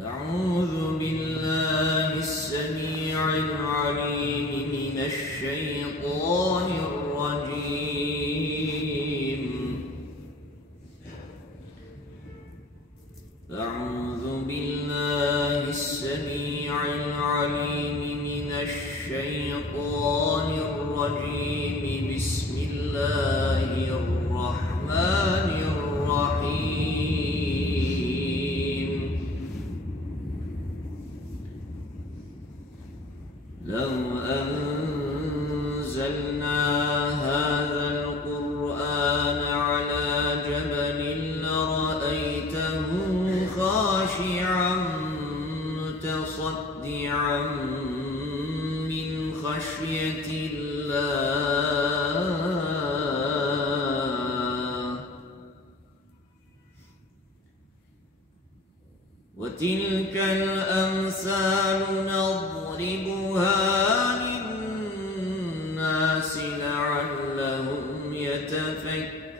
أعوذ بالله السميع العليم من الشيطان الرجيم. أعوذ بالله السميع العليم من الشيطان الرجيم. بسم الله الرحمن الرحيم. لو أنزلنا هذا القرآن على جبل لرأيته خاشعا متصدعا من خشية الله. وتلك الأمثال نضربها للناس لعلهم يتفكرون.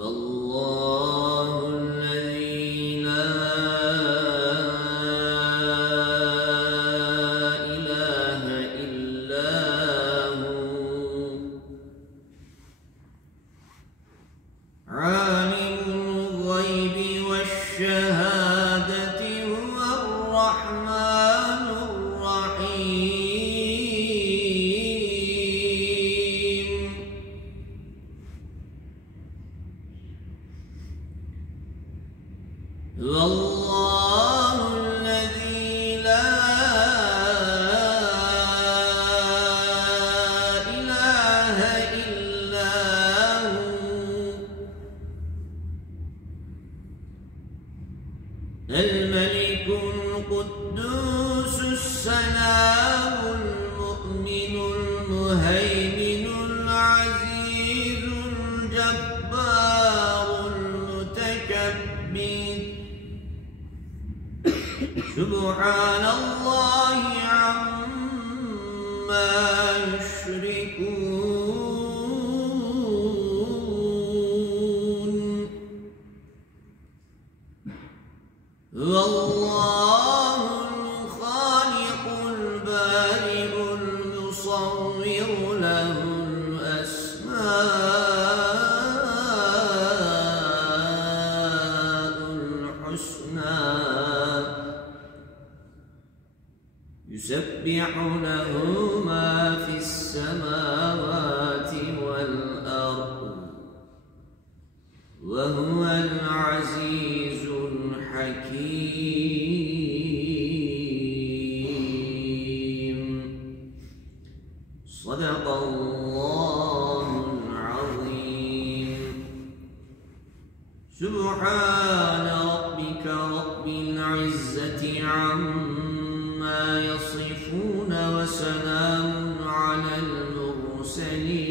والله الذي لا إله إلا هو عالم الغيب والشهادة هو الرحمن الرحيم. والله الذي لا إله إلا هو الملك القدوس السلام المؤمن المهيمن العزيز الجبار المتكبر. سبحان الله عما يشركون. والله الخالق البارئ المصور له الأسماء الحسنى يسبح له ما في السماوات والأرض وهو العزيز الحكيم. صدق الله العظيم. سبحان ربك رب العزة عما يصفون وسلام على المرسلين